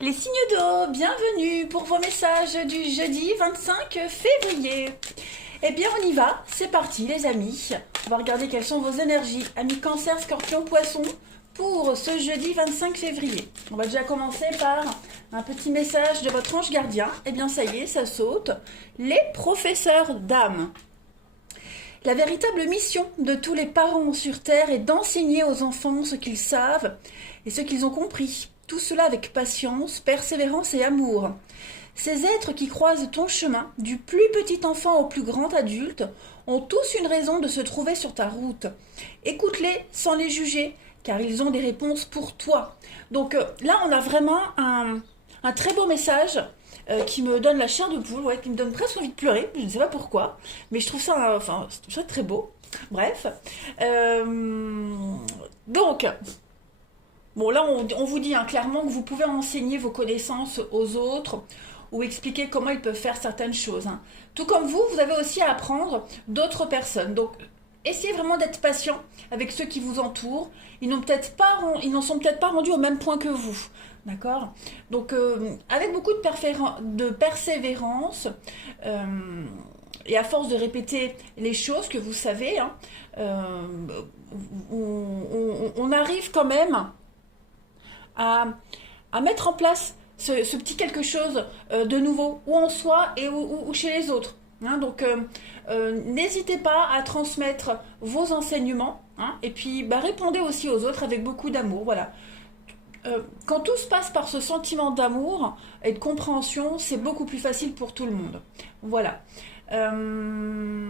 Les signes d'eau, bienvenue pour vos messages du jeudi 25 février. Eh bien, on y va, c'est parti les amis. On va regarder quelles sont vos énergies, amis Cancer, Scorpion, Poisson, pour ce jeudi 25 février. On va déjà commencer par un petit message de votre ange gardien. Eh bien, ça y est, ça saute. Les professeurs d'âme. La véritable mission de tous les parents sur Terre est d'enseigner aux enfants ce qu'ils savent et ce qu'ils ont compris. Tout cela avec patience, persévérance et amour. Ces êtres qui croisent ton chemin, du plus petit enfant au plus grand adulte, ont tous une raison de se trouver sur ta route. Écoute-les sans les juger, car ils ont des réponses pour toi. Donc là, on a vraiment un très beau message qui me donne la chair de poule, ouais, qui me donne presque envie de pleurer, je ne sais pas pourquoi, mais je trouve ça, très beau. Bref. Donc, bon, là, on vous dit clairement que vous pouvez enseigner vos connaissances aux autres ou expliquer comment ils peuvent faire certaines choses. Tout comme vous avez aussi à apprendre d'autres personnes. Donc, essayez vraiment d'être patient avec ceux qui vous entourent. Ils n'en sont peut-être pas rendus au même point que vous. D'accord. Donc, avec beaucoup de persévérance, et à force de répéter les choses que vous savez, on arrive quand même à mettre en place ce petit quelque chose de nouveau, ou en soi et ou chez les autres. Donc, n'hésitez pas à transmettre vos enseignements, et puis répondez aussi aux autres avec beaucoup d'amour. Voilà. Quand tout se passe par ce sentiment d'amour et de compréhension, c'est beaucoup plus facile pour tout le monde. Voilà. Pareil,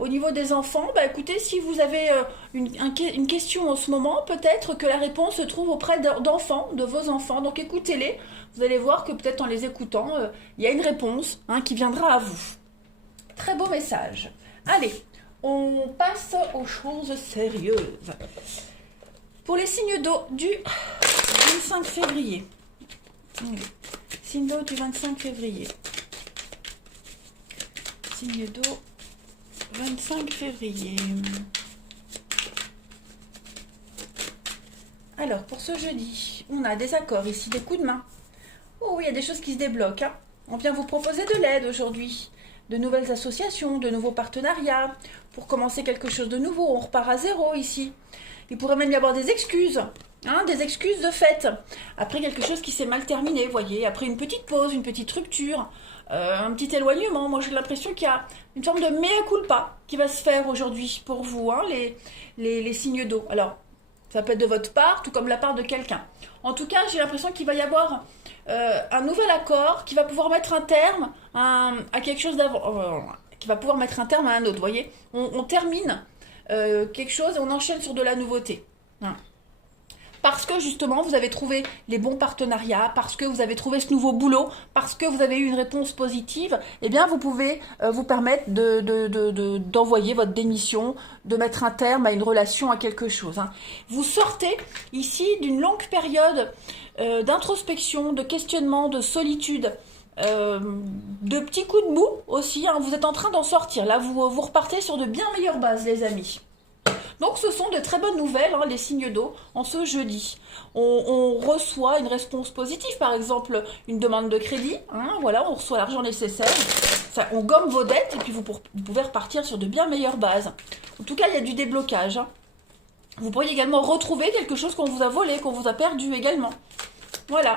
au niveau des enfants, écoutez, si vous avez une question en ce moment, peut-être que la réponse se trouve auprès d'enfants, de vos enfants. Donc écoutez-les, vous allez voir que peut-être en les écoutant, il y a une réponse qui viendra à vous. Très beau message. Allez, on passe aux choses sérieuses. Pour les signes d'eau du 25 février. Signe d'eau du 25 février. Signe d'eau 25 février. Alors, pour ce jeudi, on a des accords ici, des coups de main. Oh oui, il y a des choses qui se débloquent. On vient vous proposer de l'aide aujourd'hui. De nouvelles associations, de nouveaux partenariats. Pour commencer quelque chose de nouveau, on repart à zéro ici. Il pourrait même y avoir des excuses. Des excuses de fait. Après quelque chose qui s'est mal terminé, vous voyez. Après une petite pause, une petite rupture. Un petit éloignement. Moi, j'ai l'impression qu'il y a une forme de mea culpa qui va se faire aujourd'hui pour vous, les signes d'eau. Alors, ça peut être de votre part, tout comme de la part de quelqu'un. En tout cas, j'ai l'impression qu'il va y avoir un nouvel accord qui va pouvoir mettre un terme à quelque chose d'avant. Qui va pouvoir mettre un terme à un autre, vous voyez. On termine quelque chose et on enchaîne sur de la nouveauté. Parce que justement vous avez trouvé les bons partenariats, parce que vous avez trouvé ce nouveau boulot, parce que vous avez eu une réponse positive, eh bien vous pouvez vous permettre d'envoyer votre démission, de mettre un terme à une relation, à quelque chose. Vous sortez ici d'une longue période d'introspection, de questionnement, de solitude, de petits coups de mou aussi. Vous êtes en train d'en sortir. Là, vous repartez sur de bien meilleures bases, les amis. Donc ce sont de très bonnes nouvelles, les signes d'eau, en ce jeudi. On reçoit une réponse positive, par exemple une demande de crédit, voilà, on reçoit l'argent nécessaire, on gomme vos dettes et puis vous pouvez repartir sur de bien meilleures bases. En tout cas, il y a du déblocage. Vous pourriez également retrouver quelque chose qu'on vous a volé, qu'on vous a perdu également. Voilà.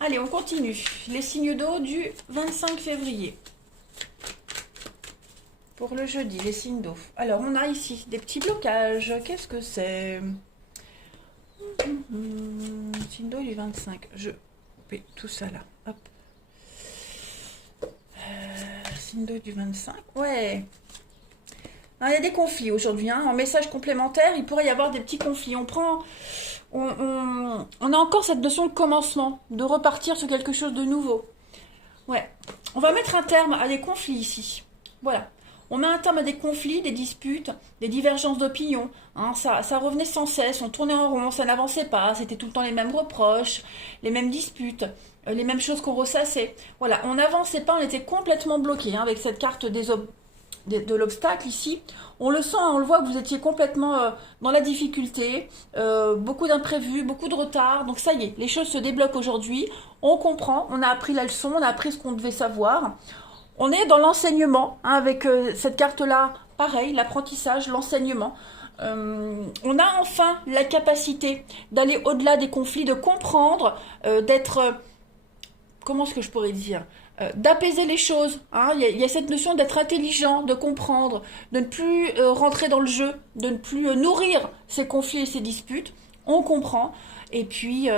Allez, on continue. Les signes d'eau du 25 février. Pour le jeudi, les signes d'eau. Alors, on a ici des petits blocages. Qu'est-ce que c'est? Signe d'eau du 25. Je fais tout ça là. Hop. Signe d'eau du 25. Ouais. Il y a des conflits aujourd'hui. En message complémentaire, il pourrait y avoir des petits conflits. On a encore cette notion de commencement, de repartir sur quelque chose de nouveau. Ouais. On va mettre un terme à des conflits ici. Voilà. On met un terme à des conflits, des disputes, des divergences d'opinion. Ça revenait sans cesse, on tournait en rond, ça n'avançait pas, c'était tout le temps les mêmes reproches, les mêmes disputes, les mêmes choses qu'on ressassait. Voilà, on n'avançait pas, on était complètement bloqué avec cette carte de l'obstacle ici. On le sent, on le voit que vous étiez complètement dans la difficulté, beaucoup d'imprévus, beaucoup de retard. Donc ça y est, les choses se débloquent aujourd'hui. On comprend, on a appris la leçon, on a appris ce qu'on devait savoir. On est dans l'enseignement, hein, avec cette carte-là, pareil, l'apprentissage, l'enseignement. On a enfin la capacité d'aller au-delà des conflits, de comprendre, d'être... comment est-ce que je pourrais dire, d'apaiser les choses. Hein. Il y a cette notion d'être intelligent, de comprendre, de ne plus rentrer dans le jeu, de ne plus nourrir ces conflits et ces disputes. On comprend. Et puis,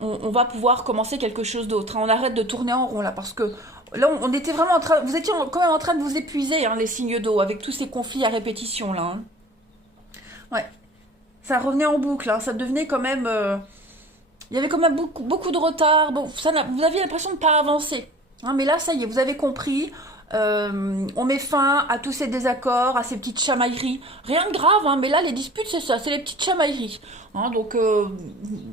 on va pouvoir commencer quelque chose d'autre. Hein. On arrête de tourner en rond là, parce que là, on était vraiment en train... Vous étiez quand même en train de vous épuiser, hein, les signes d'eau, avec tous ces conflits à répétition là. Hein. Ouais. Ça revenait en boucle. Hein. Ça devenait quand même... il y avait quand même beaucoup de retard. Bon, vous aviez l'impression de ne pas avancer. Hein, mais là, ça y est, vous avez compris. On met fin à tous ces désaccords, à ces petites chamailleries. Rien de grave, hein, mais là, les disputes, c'est ça, c'est les petites chamailleries. Hein, donc,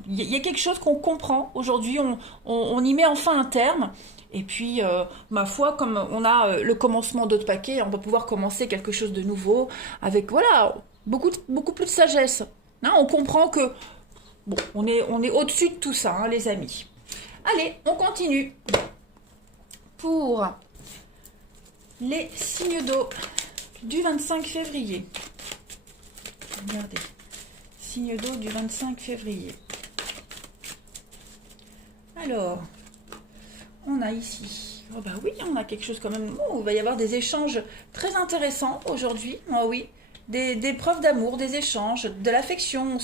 il y a quelque chose qu'on comprend aujourd'hui. On y met enfin un terme. Et puis, ma foi, comme on a le commencement d'autres paquets, on va pouvoir commencer quelque chose de nouveau avec, voilà, beaucoup plus de sagesse. Hein, on comprend que bon, on est au-dessus de tout ça, hein, les amis. Allez, on continue. Pour les signes d'eau du 25 février. Regardez. Signes d'eau du 25 février. Alors, on a ici... Oh bah oui, on a quelque chose quand même... Oh, il va y avoir des échanges très intéressants aujourd'hui. Oh oui, des preuves d'amour, des échanges, de l'affection.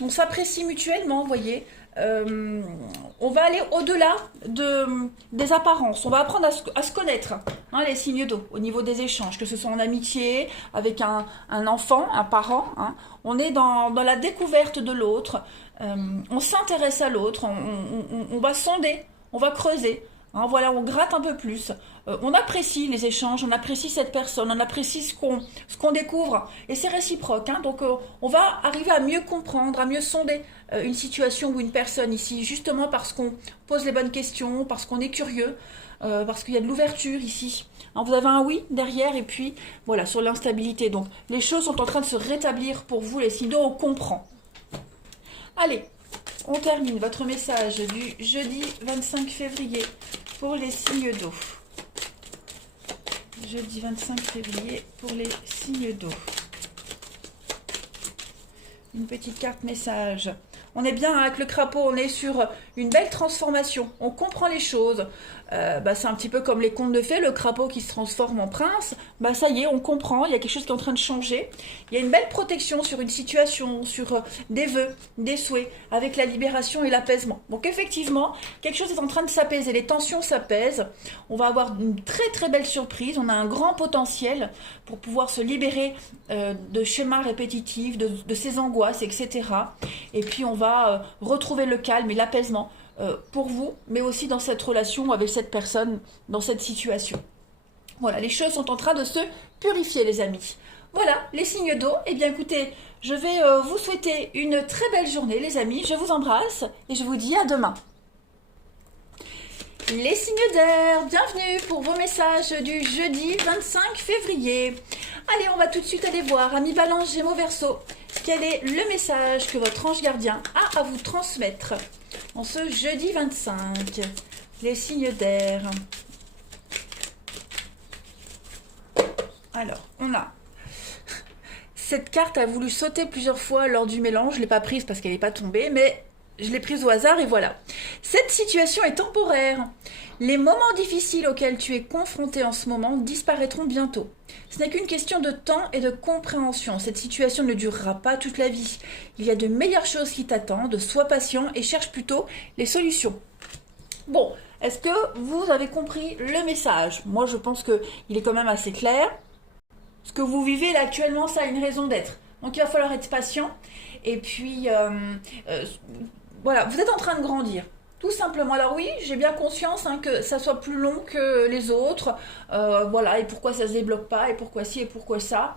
On s'apprécie mutuellement, vous voyez. On va aller au-delà des apparences. On va apprendre à se connaître, hein, les signes d'eau, au niveau des échanges, que ce soit en amitié, avec un enfant, un parent. Hein. On est dans la découverte de l'autre. On s'intéresse à l'autre. On va sonder, on va creuser. Hein, voilà, on gratte un peu plus. On apprécie les échanges, on apprécie cette personne, on apprécie ce qu'on découvre. Et c'est réciproque. Hein, donc, on va arriver à mieux comprendre, à mieux sonder une situation ou une personne ici, justement parce qu'on pose les bonnes questions, parce qu'on est curieux, parce qu'il y a de l'ouverture ici. Hein, vous avez un oui derrière et puis, voilà, sur l'instabilité. Donc, les choses sont en train de se rétablir pour vous, les signes d'eau, on comprend. Allez, on termine votre message du jeudi 25 février pour les signes d'eau. Jeudi 25 février pour les signes d'eau. Une petite carte message. On est bien avec le crapaud, on est sur une belle transformation. On comprend les choses. C'est un petit peu comme les contes de fées, le crapaud qui se transforme en prince. Ça y est, on comprend, il y a quelque chose qui est en train de changer. Il y a une belle protection sur une situation, sur des vœux, des souhaits, avec la libération et l'apaisement. Donc effectivement, quelque chose est en train de s'apaiser, les tensions s'apaisent. On va avoir une très très belle surprise, on a un grand potentiel pour pouvoir se libérer de schémas répétitifs, de ces angoisses, etc. Et puis on va retrouver le calme et l'apaisement pour vous, mais aussi dans cette relation avec cette personne, dans cette situation. Voilà, les choses sont en train de se purifier, les amis. Voilà, les signes d'eau. Eh bien, écoutez, je vais vous souhaiter une très belle journée, les amis. Je vous embrasse et je vous dis à demain. Les signes d'air, bienvenue pour vos messages du jeudi 25 février. Allez, on va tout de suite aller voir, amis Balance, Gémeaux, Verseau, quel est le message que votre ange gardien a à vous transmettre en ce jeudi 25. Les signes d'air. Alors, on a... Cette carte a voulu sauter plusieurs fois lors du mélange. Je ne l'ai pas prise parce qu'elle n'est pas tombée, mais je l'ai prise au hasard et voilà. Cette situation est temporaire. Les moments difficiles auxquels tu es confronté en ce moment disparaîtront bientôt. Ce n'est qu'une question de temps et de compréhension. Cette situation ne durera pas toute la vie. Il y a de meilleures choses qui t'attendent. Sois patient et cherche plutôt les solutions. Bon, est-ce que vous avez compris le message? Moi, je pense qu'il est quand même assez clair. Ce que vous vivez là actuellement, ça a une raison d'être. Donc, il va falloir être patient. Et puis, voilà, vous êtes en train de grandir. Tout simplement. Alors oui, j'ai bien conscience que ça soit plus long que les autres. Voilà, et pourquoi ça se débloque pas, et pourquoi ci, et pourquoi ça.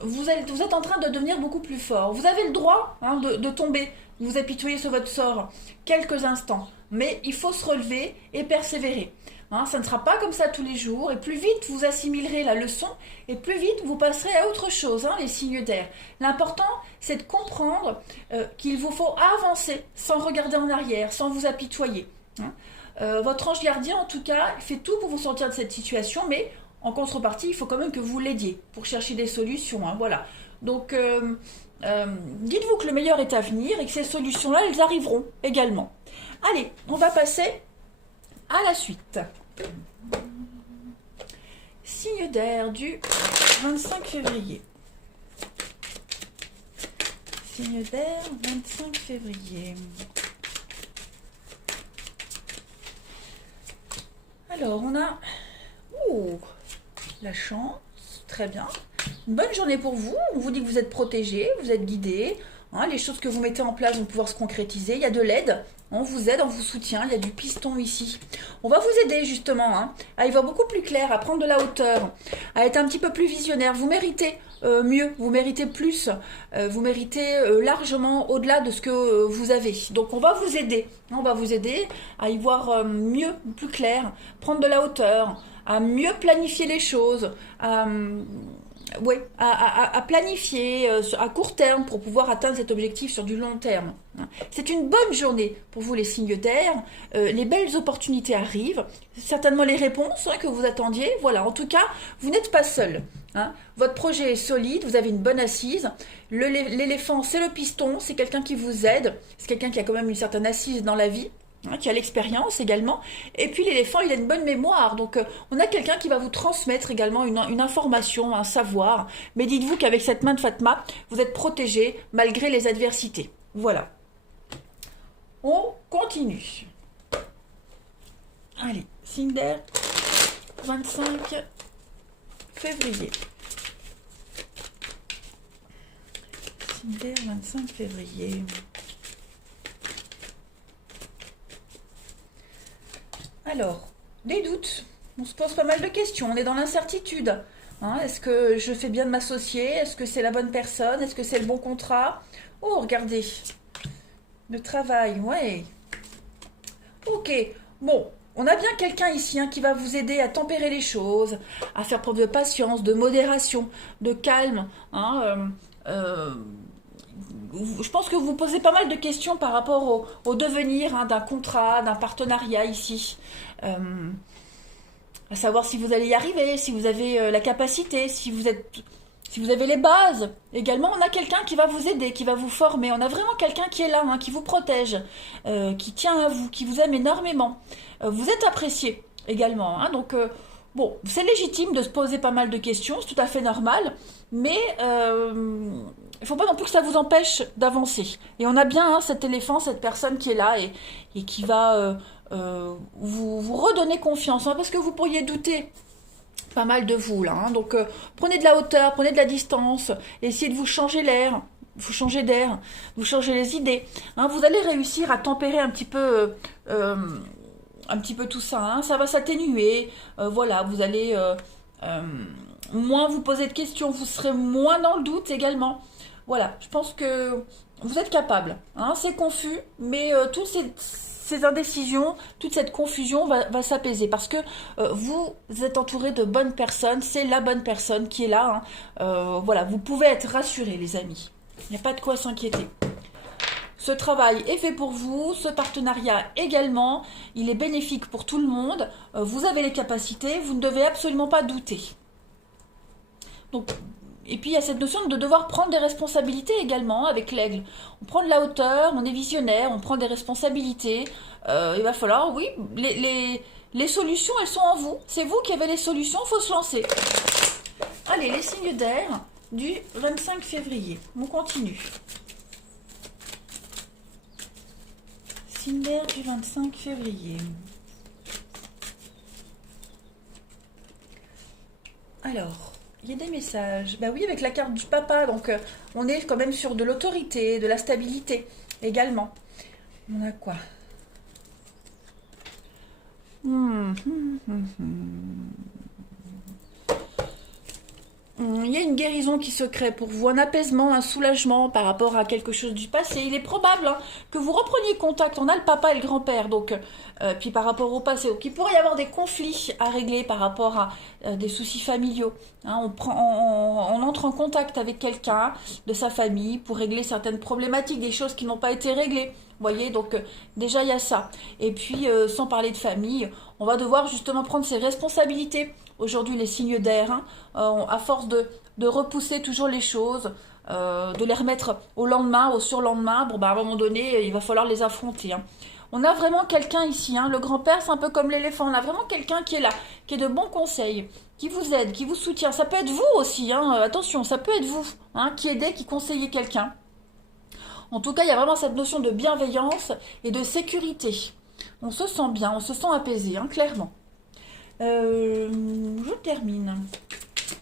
Vous êtes en train de devenir beaucoup plus fort. Vous avez le droit de tomber, vous apitoyer sur votre sort quelques instants. Mais il faut se relever et persévérer. Hein, ça ne sera pas comme ça tous les jours, et plus vite vous assimilerez la leçon, et plus vite vous passerez à autre chose, hein, les signes d'air. L'important, c'est de comprendre qu'il vous faut avancer sans regarder en arrière, sans vous apitoyer. Hein. Votre ange gardien, en tout cas, fait tout pour vous sortir de cette situation, mais en contrepartie, il faut quand même que vous l'aidiez pour chercher des solutions. Hein, voilà. Donc, dites-vous que le meilleur est à venir et que ces solutions-là, elles arriveront également. Allez, on va passer à la suite. Signe d'air du 25 février. Signe d'air, 25 février. Alors, on a... Ouh, la chance, très bien. Une bonne journée pour vous. On vous dit que vous êtes protégé, vous êtes guidé. Hein, les choses que vous mettez en place vont pouvoir se concrétiser. Il y a de l'aide. On vous aide, on vous soutient. Il y a du piston ici. On va vous aider justement à y voir beaucoup plus clair, à prendre de la hauteur, à être un petit peu plus visionnaire. Vous méritez mieux, vous méritez plus, vous méritez largement au-delà de ce que vous avez. Donc on va vous aider. On va vous aider à y voir mieux, plus clair, prendre de la hauteur, à mieux planifier les choses, à planifier à court terme pour pouvoir atteindre cet objectif sur du long terme. C'est une bonne journée pour vous les signes d'air, les belles opportunités arrivent, certainement les réponses que vous attendiez, voilà, en tout cas, vous n'êtes pas seul. Hein. Votre projet est solide, vous avez une bonne assise, l'éléphant c'est le piston, c'est quelqu'un qui vous aide, c'est quelqu'un qui a quand même une certaine assise dans la vie, qui a l'expérience également, et puis l'éléphant il a une bonne mémoire, donc on a quelqu'un qui va vous transmettre également une information, un savoir, mais dites-vous qu'avec cette main de Fatma, vous êtes protégé malgré les adversités. Voilà. On continue. Allez, signe d'air, 25 février. Signe d'air, 25 février. Alors, des doutes. On se pose pas mal de questions. On est dans l'incertitude. Hein, est-ce que je fais bien de m'associer? Est-ce que c'est la bonne personne? Est-ce que c'est le bon contrat? Oh, regardez. Le travail, ouais. Ok. Bon, on a bien quelqu'un ici qui va vous aider à tempérer les choses, à faire preuve de patience, de modération, de calme. Je pense que vous vous posez pas mal de questions par rapport au devenir d'un contrat, d'un partenariat ici. À savoir si vous allez y arriver, si vous avez la capacité, si vous avez les bases. Également, on a quelqu'un qui va vous aider, qui va vous former. On a vraiment quelqu'un qui est là, qui vous protège, qui tient à vous, qui vous aime énormément. Vous êtes apprécié également. Donc, bon, c'est légitime de se poser pas mal de questions, c'est tout à fait normal. Mais il ne faut pas non plus que ça vous empêche d'avancer. Et on a bien cet éléphant, cette personne qui est là et qui va vous redonner confiance. Parce que vous pourriez douter pas mal de vous là. Donc prenez de la hauteur, prenez de la distance, essayez de vous changer l'air. Vous changez d'air, vous changez les idées. Vous allez réussir à tempérer un petit peu tout ça. Ça va s'atténuer. Voilà, vous allez moins vous poser de questions, vous serez moins dans le doute également. Voilà, je pense que vous êtes capable. C'est confus, mais toutes ces indécisions, toute cette confusion va s'apaiser parce que vous êtes entouré de bonnes personnes, c'est la bonne personne qui est là. Voilà, vous pouvez être rassurés les amis. Il n'y a pas de quoi s'inquiéter. Ce travail est fait pour vous, ce partenariat également, il est bénéfique pour tout le monde. Vous avez les capacités, vous ne devez absolument pas douter. Donc, et puis il y a cette notion de devoir prendre des responsabilités également avec l'aigle. On prend de la hauteur, on est visionnaire, on prend des responsabilités. Il va falloir, oui, les solutions, elles sont en vous. C'est vous qui avez les solutions, il faut se lancer. Allez, les signes d'air du 25 février. On continue. Signe d'air du 25 février. Alors... il y a des messages. Bah oui, avec la carte du papa, donc on est quand même sur de l'autorité, de la stabilité également. On a quoi? Il y a une guérison qui se crée pour vous, un apaisement, un soulagement par rapport à quelque chose du passé. Il est probable hein, que vous repreniez contact. On a le papa et le grand-père, donc puis par rapport au passé. Donc il pourrait y avoir des conflits à régler par rapport à des soucis familiaux. Hein. On entre en contact avec quelqu'un de sa famille pour régler certaines problématiques, des choses qui n'ont pas été réglées. Vous voyez, donc déjà il y a ça. Et puis sans parler de famille, on va devoir justement prendre ses responsabilités. Aujourd'hui, les signes d'air, hein, à force de repousser toujours les choses, de les remettre au lendemain, au surlendemain, bon, bah, à un moment donné, il va falloir les affronter. Hein. On a vraiment quelqu'un ici, hein, le grand-père, c'est un peu comme l'éléphant, on a vraiment quelqu'un qui est là, qui est de bons conseils, qui vous aide, qui vous soutient. Ça peut être vous aussi, hein, attention, ça peut être vous, hein, qui aidez, qui conseillez quelqu'un. En tout cas, il y a vraiment cette notion de bienveillance et de sécurité. On se sent bien, on se sent apaisé, hein, clairement. Je termine.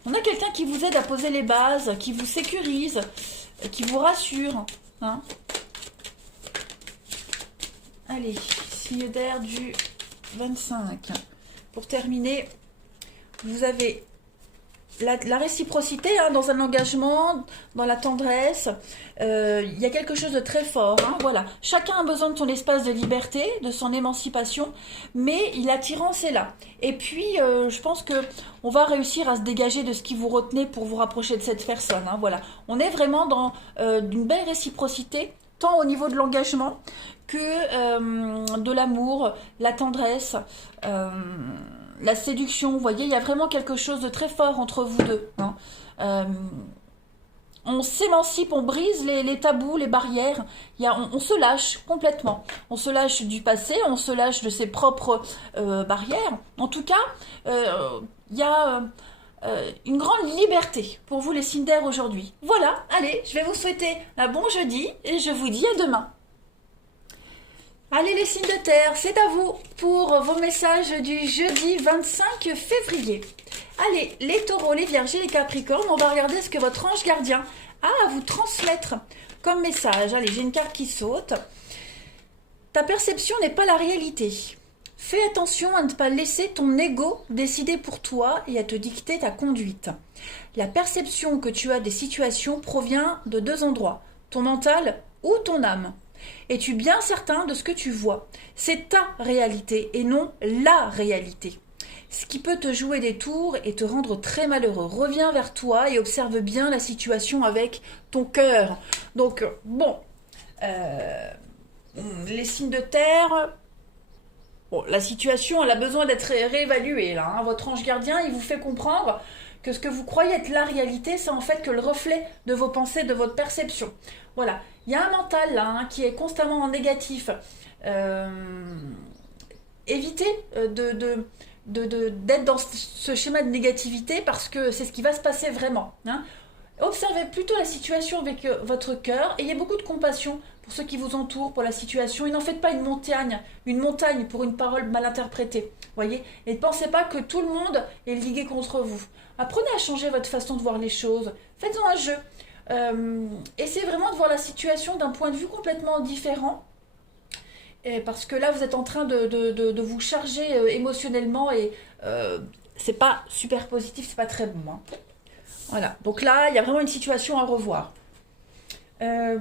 On a quelqu'un qui vous aide à poser les bases, qui vous sécurise, qui vous rassure. Hein. Allez, signe d'air du 25. Pour terminer, vous avez la réciprocité hein, dans un engagement, dans la tendresse. Il y a quelque chose de très fort. Hein, voilà. Chacun a besoin de son espace de liberté, de son émancipation, mais l'attirance est là. Et puis, je pense que on va réussir à se dégager de ce qui vous retenait pour vous rapprocher de cette personne. Hein, voilà. On est vraiment dans d'une belle réciprocité, tant au niveau de l'engagement que de l'amour, la tendresse. La séduction, vous voyez, il y a vraiment quelque chose de très fort entre vous deux. Hein. On s'émancipe, on brise les tabous, les barrières. On se lâche complètement. On se lâche du passé, on se lâche de ses propres barrières. En tout cas, il y a une grande liberté pour vous les signes d'air aujourd'hui. Voilà, allez, je vais vous souhaiter un bon jeudi et je vous dis à demain. Allez les signes de terre, c'est à vous pour vos messages du jeudi 25 février. Allez, les taureaux, les vierges et les capricornes, on va regarder ce que votre ange gardien a à vous transmettre comme message. Allez, j'ai une carte qui saute. Ta perception n'est pas la réalité. Fais attention à ne pas laisser ton ego décider pour toi et à te dicter ta conduite. La perception que tu as des situations provient de deux endroits, ton mental ou ton âme. Es-tu bien certain de ce que tu vois? C'est ta réalité et non la réalité. Ce qui peut te jouer des tours et te rendre très malheureux. Reviens vers toi et observe bien la situation avec ton cœur. Donc, bon, les signes de terre, bon, la situation, elle a besoin d'être réévaluée. Là, hein. Votre ange gardien, il vous fait comprendre que ce que vous croyez être la réalité, c'est en fait que le reflet de vos pensées, de votre perception. Voilà. Il y a un mental là hein, qui est constamment en négatif. Évitez d'être dans ce schéma de négativité parce que c'est ce qui va se passer vraiment. Hein. Observez plutôt la situation avec votre cœur. Ayez beaucoup de compassion pour ceux qui vous entourent, pour la situation. Et n'en faites pas une montagne pour une parole mal interprétée. Voyez. Et ne pensez pas que tout le monde est ligué contre vous. Apprenez à changer votre façon de voir les choses. Faites-en un jeu. Essayez vraiment de voir la situation d'un point de vue complètement différent et parce que là vous êtes en train de vous charger émotionnellement et c'est pas super positif, c'est pas très bon hein. Voilà, donc là il y a vraiment une situation à revoir.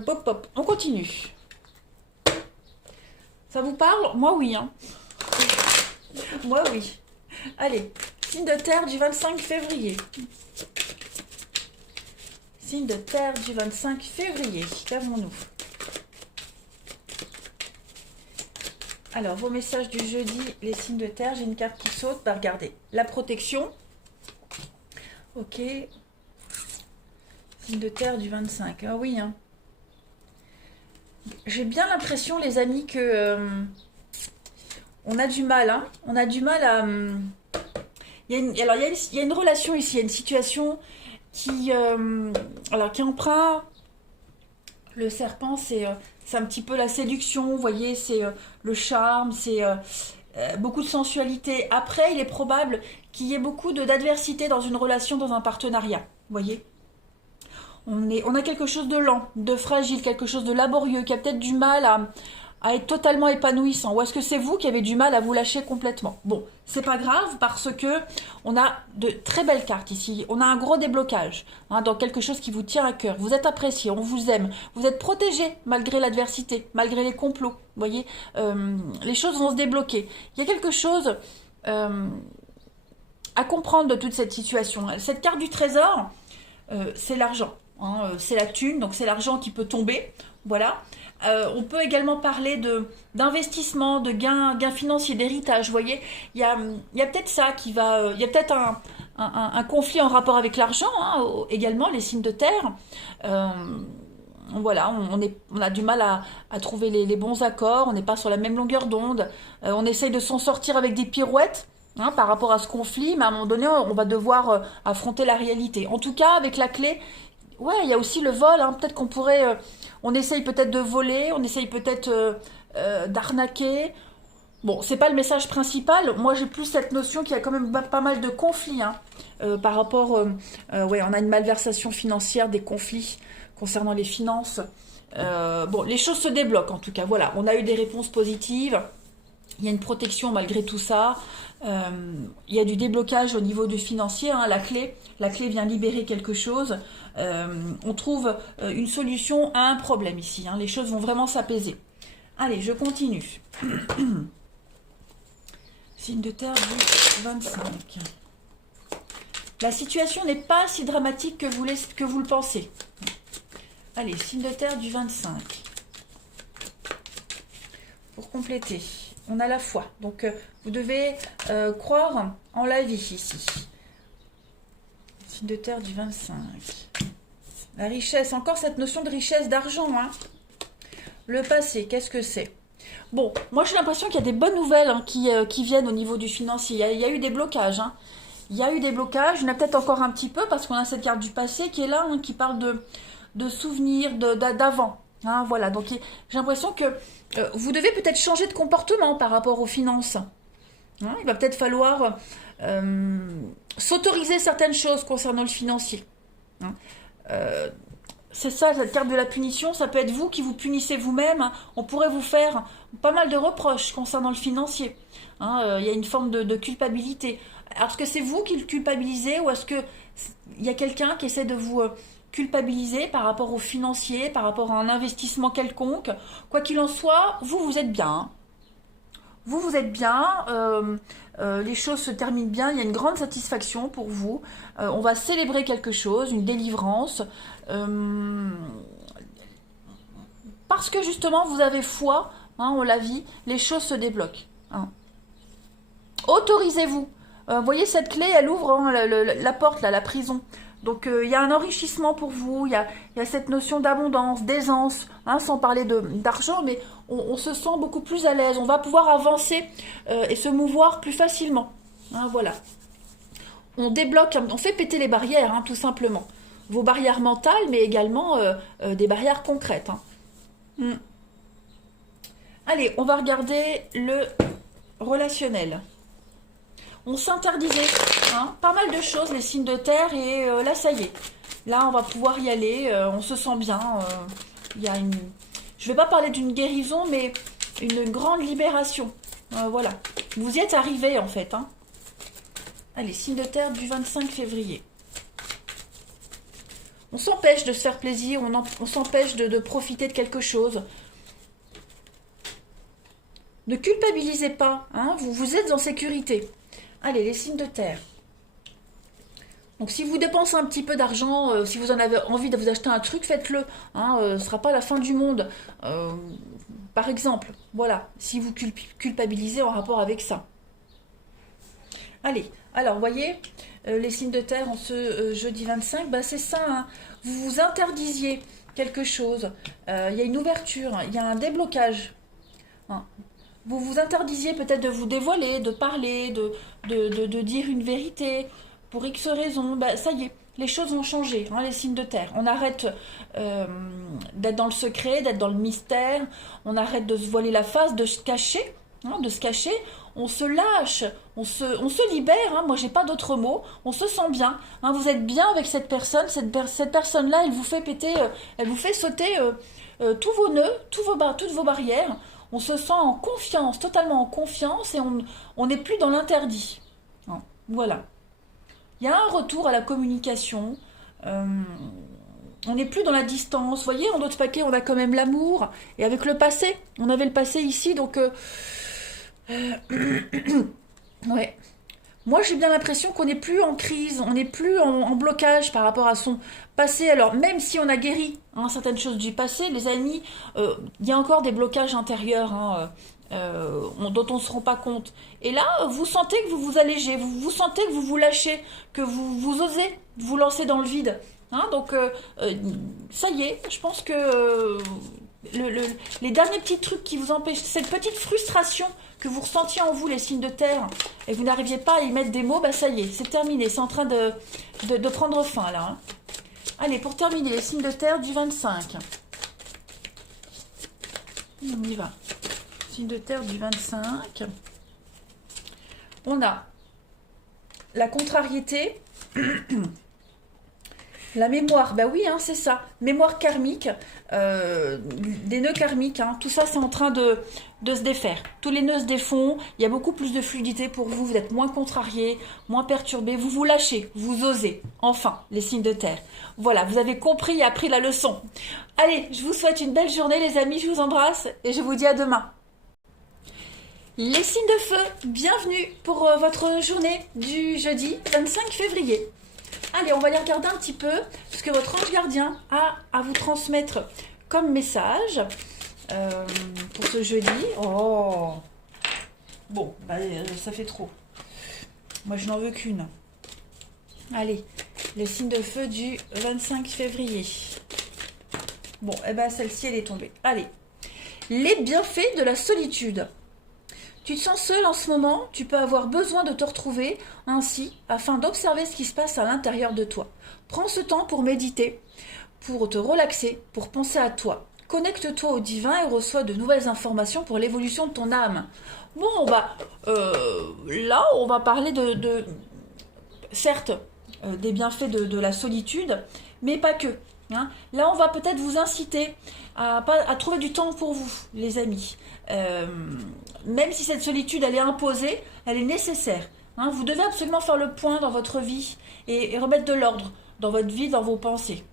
Pop pop, on continue. Ça vous parle? Moi oui hein. Moi oui. Allez, signe de terre du 25 février. Signe de terre du 25 février. Qu'avons-nous? Alors, vos messages du jeudi, les signes de terre. J'ai une carte qui saute. Bah, regardez. La protection. Ok. Signe de terre du 25. Ah oui, hein. J'ai bien l'impression, les amis, que on a du mal. Hein. On a du mal à... il y a une relation ici. Il y a une situation... qui emprunte le serpent, c'est un petit peu la séduction, vous voyez, c'est le charme, c'est beaucoup de sensualité. Après, il est probable qu'il y ait beaucoup d'adversité dans une relation, dans un partenariat, vous voyez. On a quelque chose de lent, de fragile, quelque chose de laborieux, qui a peut-être du mal à être totalement épanouissant, ou est-ce que c'est vous qui avez du mal à vous lâcher complètement? Bon, c'est pas grave parce que on a de très belles cartes ici. On a un gros déblocage dans quelque chose qui vous tient à cœur. Vous êtes apprécié, on vous aime, vous êtes protégé malgré l'adversité, malgré les complots. Vous voyez, les choses vont se débloquer. Il y a quelque chose à comprendre de toute cette situation. Cette carte du trésor, c'est l'argent. C'est la thune, donc c'est l'argent qui peut tomber. Voilà. On peut également parler d'investissement, de gains financiers, d'héritage. Vous voyez, il y a peut-être ça qui va. Il y a peut-être un conflit en rapport avec l'argent, également, les signes de terre. Voilà, on a du mal à trouver les bons accords, on n'est pas sur la même longueur d'onde. On essaye de s'en sortir avec des pirouettes. Par rapport à ce conflit, mais à un moment donné, on va devoir affronter la réalité. En tout cas, avec la clé, ouais, il y a aussi le vol. Peut-être qu'on pourrait, on essaye peut-être de voler, on essaye peut-être d'arnaquer. Bon, c'est pas le message principal. Moi, j'ai plus cette notion qu'il y a quand même pas mal de conflits par rapport. Ouais, on a une malversation financière, des conflits concernant les finances. Bon, les choses se débloquent en tout cas. Voilà, on a eu des réponses positives. Il y a une protection malgré tout ça. Il y a du déblocage au niveau du financier. La clé vient libérer quelque chose. On trouve une solution à un problème ici. Les choses vont vraiment s'apaiser. Allez, je continue. Signe de terre du 25. La situation n'est pas si dramatique que vous le pensez. Allez, signe de terre du 25. Pour compléter. On a la foi. Donc, vous devez croire en la vie ici. Signe de terre du 25. La richesse. Encore cette notion de richesse d'argent. Le passé, qu'est-ce que c'est? Bon, moi j'ai l'impression qu'il y a des bonnes nouvelles qui viennent au niveau du financier. Il y a eu des blocages. Il y a eu des blocages. Il y en a peut-être encore un petit peu parce qu'on a cette carte du passé qui est là, qui parle de souvenirs, d'avant. Voilà, donc j'ai l'impression que vous devez peut-être changer de comportement par rapport aux finances. Il va peut-être falloir s'autoriser certaines choses concernant le financier. C'est ça, cette carte de la punition, ça peut être vous qui vous punissez vous-même. On pourrait vous faire pas mal de reproches concernant le financier. Il y a une forme de culpabilité. Alors, est-ce que c'est vous qui le culpabilisez ou est-ce qu'il y a quelqu'un qui essaie de vous culpabiliser par rapport au financier, par rapport à un investissement quelconque? Quoi qu'il en soit, vous êtes bien. Vous êtes bien, les choses se terminent bien, il y a une grande satisfaction pour vous. On va célébrer quelque chose, une délivrance. Parce que justement, vous avez foi en la vie, les choses se débloquent. Autorisez-vous. Vous voyez, cette clé, elle ouvre la porte, là, la prison. Donc, il y a un enrichissement pour vous, il y a cette notion d'abondance, d'aisance, sans parler d'argent, mais on se sent beaucoup plus à l'aise. On va pouvoir avancer et se mouvoir plus facilement. Voilà. On débloque, on fait péter les barrières, tout simplement. Vos barrières mentales, mais également des barrières concrètes. Allez, on va regarder le relationnel. On s'interdisait pas mal de choses, les signes de terre, et là, ça y est. Là, on va pouvoir y aller, on se sent bien. Il y a une... Je ne vais pas parler d'une guérison, mais une grande libération. Voilà. Vous y êtes arrivé, en fait. Allez, signe de terre du 25 février. On s'empêche de se faire plaisir, on s'empêche de profiter de quelque chose. Ne culpabilisez pas, vous êtes en sécurité. Allez, les signes de terre. Donc, si vous dépensez un petit peu d'argent, si vous en avez envie de vous acheter un truc, faites-le. Ce ne sera pas la fin du monde. Par exemple, voilà, si vous culpabilisez en rapport avec ça. Allez, alors, vous voyez, les signes de terre en ce jeudi 25, c'est ça. Vous vous interdisiez quelque chose. Il y a une ouverture, il y a un déblocage. Vous vous interdisiez peut-être de vous dévoiler, de parler, de dire une vérité, pour X raisons. Ça y est, les choses vont changer, les signes de terre. On arrête d'être dans le secret, d'être dans le mystère, on arrête de se voiler la face, de se cacher, on se lâche, on se libère, moi j'ai pas d'autre mot, on se sent bien, vous êtes bien avec cette personne, cette personne-là, elle vous fait péter, elle vous fait sauter tous vos nœuds, toutes vos barrières. on se sent en confiance, totalement en confiance, et on n'est plus dans l'interdit. Hein, voilà. Il y a un retour à la communication. euh, on n'est plus dans la distance. Vous voyez, en d'autres paquets, on a quand même l'amour. Et avec le passé, on avait le passé ici, donc... ouais. Moi, j'ai bien l'impression qu'on n'est plus en crise, on n'est plus en blocage par rapport à son passé. Alors, même si on a guéri hein, certaines choses du passé, les amis, il y a encore des blocages intérieurs hein, dont on ne se rend pas compte. Et là, vous sentez que vous vous allégez, vous sentez que vous vous lâchez, que vous osez vous lancer dans le vide. Hein, donc, ça y est, je pense que les derniers petits trucs qui vous empêchent, cette petite frustration que vous ressentiez en vous, les signes de terre, et vous n'arriviez pas à y mettre des mots, bah ça y est, c'est terminé, c'est en train de prendre fin là. Hein. Allez, pour terminer, les signes de terre du 25. On y va. Signes de terre du 25. On a la contrariété. La mémoire, bah oui, hein, c'est ça. Mémoire karmique, des nœuds karmiques, hein, tout ça c'est en train de se défaire. Tous les nœuds se défont, il y a beaucoup plus de fluidité pour vous, vous êtes moins contrarié, moins perturbé, vous vous lâchez, vous osez. Enfin, les signes de terre. Voilà, vous avez compris et appris la leçon. Allez, je vous souhaite une belle journée les amis, je vous embrasse et je vous dis à demain. Les signes de feu, bienvenue pour votre journée du jeudi 25 février. Allez, on va les regarder un petit peu, ce que votre ange gardien a à vous transmettre comme message pour ce jeudi. Oh, bon, bah, ça fait trop. Moi, je n'en veux qu'une. Allez, les signes de feu du 25 février. Bon, et ben celle-ci, elle est tombée. Allez, les bienfaits de la solitude. Tu te sens seul en ce moment, tu peux avoir besoin de te retrouver ainsi afin d'observer ce qui se passe à l'intérieur de toi. Prends ce temps pour méditer, pour te relaxer, pour penser à toi. Connecte-toi au divin et reçois de nouvelles informations pour l'évolution de ton âme. Bon, bah, là, on va parler certes, des bienfaits de la solitude, mais pas que. Hein. Là, on va peut-être vous inciter à trouver du temps pour vous, les amis. Même si cette solitude, elle est imposée, elle est nécessaire. Hein. Vous devez absolument faire le point dans votre vie et remettre de l'ordre dans votre vie, dans vos pensées.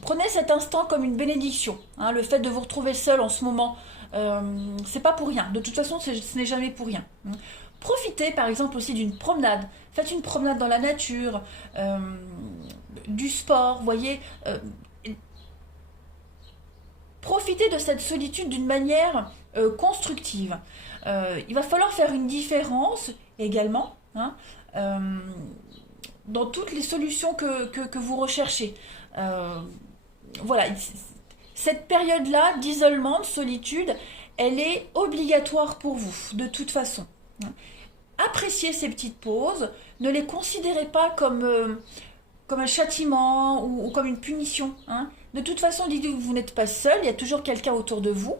Prenez cet instant comme une bénédiction. Hein. Le fait de vous retrouver seul en ce moment, c'est pas pour rien. De toute façon, ce n'est jamais pour rien. Hein. Profitez par exemple aussi d'une promenade. Faites une promenade dans la nature, du sport, voyez. Profitez de cette solitude d'une manière constructive. Il va falloir faire une différence également hein, dans toutes les solutions que vous recherchez. Voilà, cette période-là d'isolement, de solitude, elle est obligatoire pour vous, de toute façon. Appréciez ces petites pauses, ne les considérez pas comme un châtiment ou comme une punition. Hein. De toute façon, dites-vous que vous n'êtes pas seul, il y a toujours quelqu'un autour de vous,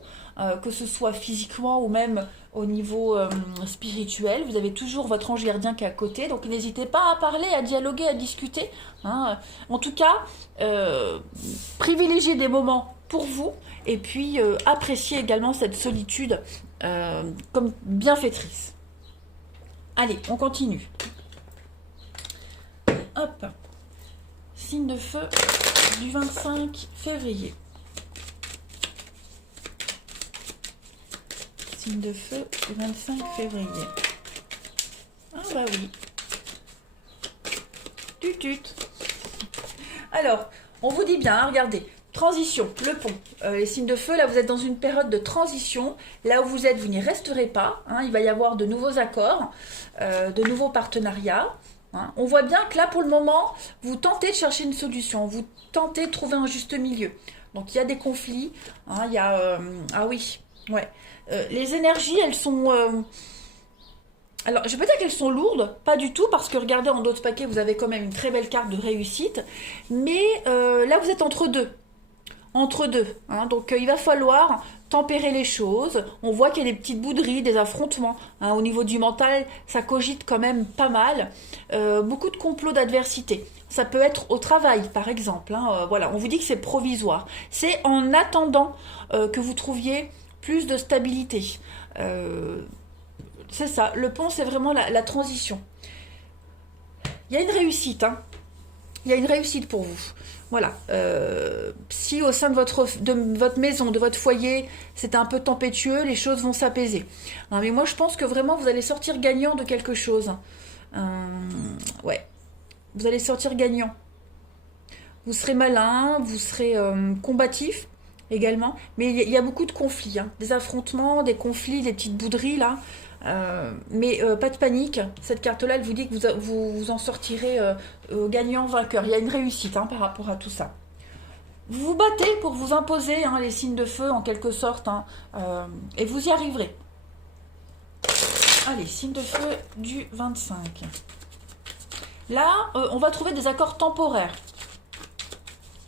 que ce soit physiquement ou même au niveau spirituel. Vous avez toujours votre ange gardien qui est à côté, donc n'hésitez pas à parler, à dialoguer, à discuter. Hein. En tout cas, privilégiez des moments pour vous et puis appréciez également cette solitude comme bienfaitrice. Allez, on continue. Hop. Signe de feu du 25 février. Signe de feu du 25 février. Ah bah oui. Tutut. Alors, on vous dit bien, hein, regardez. Transition, le pont. Les signes de feu, là vous êtes dans une période de transition. Là où vous êtes, vous n'y resterez pas. Hein, il va y avoir de nouveaux accords, de nouveaux partenariats. Hein. On voit bien que là, pour le moment, vous tentez de chercher une solution. Vous tentez de trouver un juste milieu. Donc il y a des conflits. Hein, il y a... ah oui, ouais. Les énergies, elles sont... Alors, je peux dire qu'elles sont lourdes, pas du tout, parce que regardez, en d'autres paquets, vous avez quand même une très belle carte de réussite. Mais là, vous êtes entre deux. entre deux. Hein. Donc il va falloir tempérer les choses. On voit qu'il y a des petites bouderies, des affrontements. Hein. Au niveau du mental, ça cogite quand même pas mal. Beaucoup de complots d'adversité. Ça peut être au travail, par exemple. Hein. Voilà, on vous dit que c'est provisoire. C'est en attendant que vous trouviez plus de stabilité. C'est ça. Le pont, c'est vraiment la transition. Il y a une réussite. Hein. Il y a une réussite pour vous. Voilà. Si au sein de votre maison, de votre foyer, c'est un peu tempétueux, les choses vont s'apaiser. Hein, mais moi, je pense que vraiment, vous allez sortir gagnant de quelque chose. Ouais. Vous allez sortir gagnant. Vous serez malin, vous serez combatif également. Mais il y a beaucoup de conflits. Hein. Des affrontements, des conflits, des petites bouderies, là. Mais pas de panique, cette carte-là, elle vous dit que vous en sortirez gagnant, vainqueur. Il y a une réussite hein, par rapport à tout ça. Vous vous battez pour vous imposer hein, les signes de feu en quelque sorte, hein, et vous y arriverez. Allez, signe de feu du 25. Là, on va trouver des accords temporaires.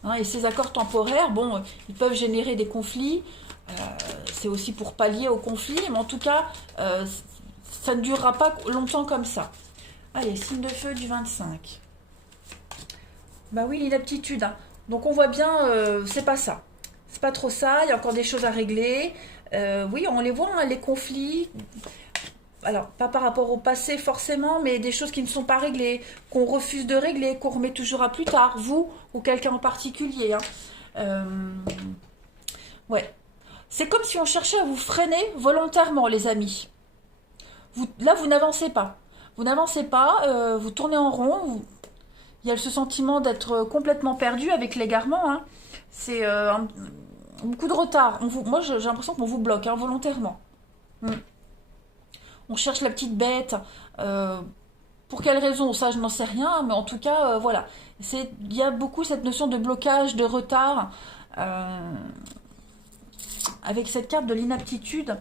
Hein, et ces accords temporaires, bon, ils peuvent générer des conflits. C'est aussi pour pallier au conflit, mais en tout cas, ça ne durera pas longtemps comme ça. Allez, signe de feu du 25. Bah oui, l'inaptitude. Hein. Donc on voit bien, c'est pas ça. C'est pas trop ça, il y a encore des choses à régler. Oui, on les voit, hein, les conflits. Alors, pas par rapport au passé forcément, mais des choses qui ne sont pas réglées, qu'on refuse de régler, qu'on remet toujours à plus tard, vous ou quelqu'un en particulier. Hein. Ouais. C'est comme si on cherchait à vous freiner volontairement, les amis. Là, vous n'avancez pas. Vous n'avancez pas, vous tournez en rond. Il y a ce sentiment d'être complètement perdu avec l'égarement. Hein. C'est beaucoup de retard. Moi, j'ai l'impression qu'on vous bloque hein, volontairement. On cherche la petite bête. Pour quelle raison? Ça, je n'en sais rien. Mais en tout cas, voilà. Il y a beaucoup cette notion de blocage, de retard. Avec cette carte de l'inaptitude.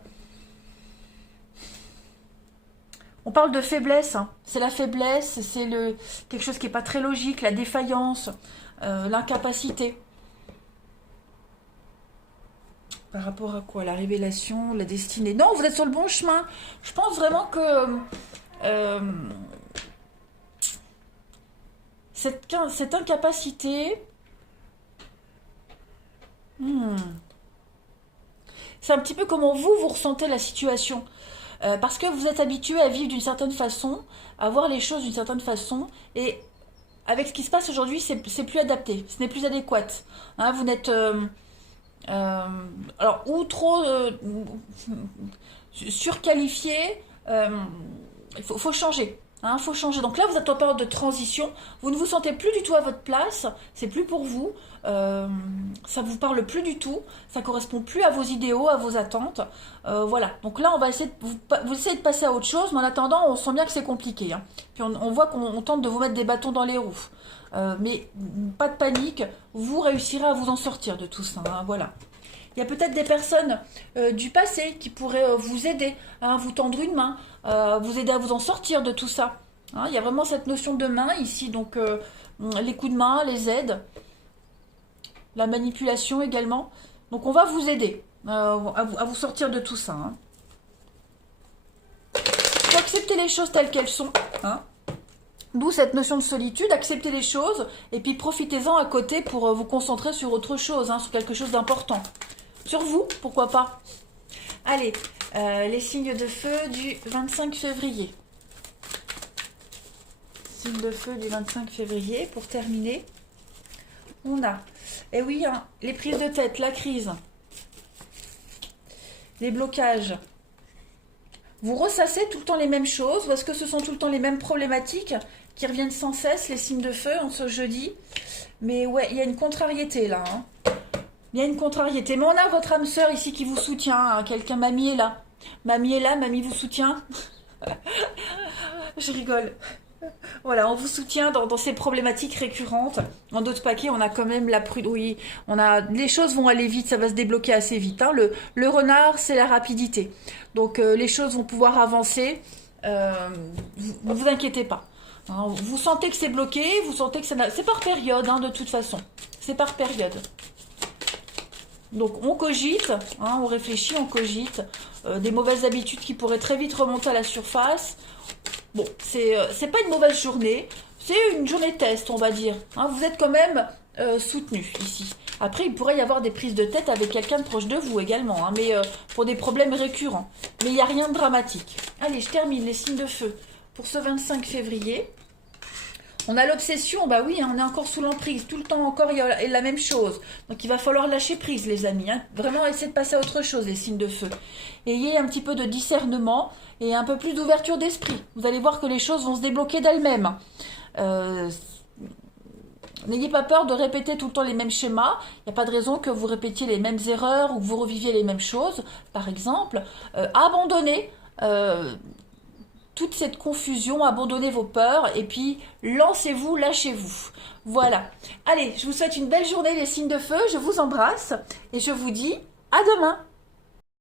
On parle de faiblesse. Hein. C'est la faiblesse, c'est quelque chose qui n'est pas très logique, la défaillance, l'incapacité. Par rapport à quoi? La révélation, la destinée. Non, vous êtes sur le bon chemin. Je pense vraiment que cette incapacité... c'est un petit peu comment vous ressentez la situation. Parce que vous êtes habitué à vivre d'une certaine façon, à voir les choses d'une certaine façon, et avec ce qui se passe aujourd'hui, c'est plus adapté, ce n'est plus adéquat. Hein, vous n'êtes... alors, ou trop surqualifié, il faut changer. Hein, faut changer. Donc là, vous êtes en période de transition. Vous ne vous sentez plus du tout à votre place. C'est plus pour vous. Ça vous parle plus du tout. Ça correspond plus à vos idéaux, à vos attentes. Voilà. Donc là, on va essayer vous essayez de passer à autre chose. Mais en attendant, on sent bien que c'est compliqué. Hein. Puis on voit qu'on tente de vous mettre des bâtons dans les roues. Mais pas de panique. Vous réussirez à vous en sortir de tout ça. Hein, voilà. Il y a peut-être des personnes du passé qui pourraient vous aider, hein, vous tendre une main, vous aider à vous en sortir de tout ça. Hein, il y a vraiment cette notion de main ici, donc les coups de main, les aides, la manipulation également. Donc on va vous aider à vous sortir de tout ça. Hein. Il faut accepter les choses telles qu'elles sont. Hein. D'où cette notion de solitude, accepter les choses et puis profitez-en à côté pour vous concentrer sur autre chose, hein, sur quelque chose d'important. Sur vous, pourquoi pas. Allez, les signes de feu du 25 février. Signes de feu du 25 février, pour terminer. On a, eh oui, hein, les prises de tête, la crise, les blocages. Vous ressassez tout le temps les mêmes choses, ou est-ce que ce sont tout le temps les mêmes problématiques qui reviennent sans cesse, les signes de feu, en ce jeudi? Mais ouais, il y a une contrariété là, hein. Il y a une contrariété. Mais on a votre âme sœur ici qui vous soutient. Hein. Quelqu'un, mamie est là. Mamie est là, mamie vous soutient. Je rigole. Voilà, on vous soutient dans ces problématiques récurrentes. En d'autres paquets, on a quand même la prudence. Oui, les choses vont aller vite, ça va se débloquer assez vite. Hein. Le renard, c'est la rapidité. Donc, les choses vont pouvoir avancer. Ne vous inquiétez pas. Hein, vous sentez que c'est bloqué, vous sentez que c'est par période, hein, de toute façon. C'est par période. Donc on cogite, hein, on réfléchit, on cogite. Des mauvaises habitudes qui pourraient très vite remonter à la surface. Bon, c'est pas une mauvaise journée, c'est une journée test, on va dire. Hein, vous êtes quand même soutenu ici. Après, il pourrait y avoir des prises de tête avec quelqu'un de proche de vous également, hein, mais pour des problèmes récurrents. Mais il n'y a rien de dramatique. Allez, je termine les signes de feu pour ce 25 février. On a l'obsession, bah oui, hein, on est encore sous l'emprise, tout le temps encore il y a la même chose. Donc il va falloir lâcher prise les amis, hein. Vraiment essayer de passer à autre chose les signes de feu. Ayez un petit peu de discernement et un peu plus d'ouverture d'esprit. Vous allez voir que les choses vont se débloquer d'elles-mêmes. N'ayez pas peur de répéter tout le temps les mêmes schémas. Il n'y a pas de raison que vous répétiez les mêmes erreurs ou que vous reviviez les mêmes choses. Par exemple, abandonnez toute cette confusion, abandonnez vos peurs et puis lancez-vous, lâchez-vous. Voilà. Allez, je vous souhaite une belle journée les signes de feu, je vous embrasse et je vous dis à demain.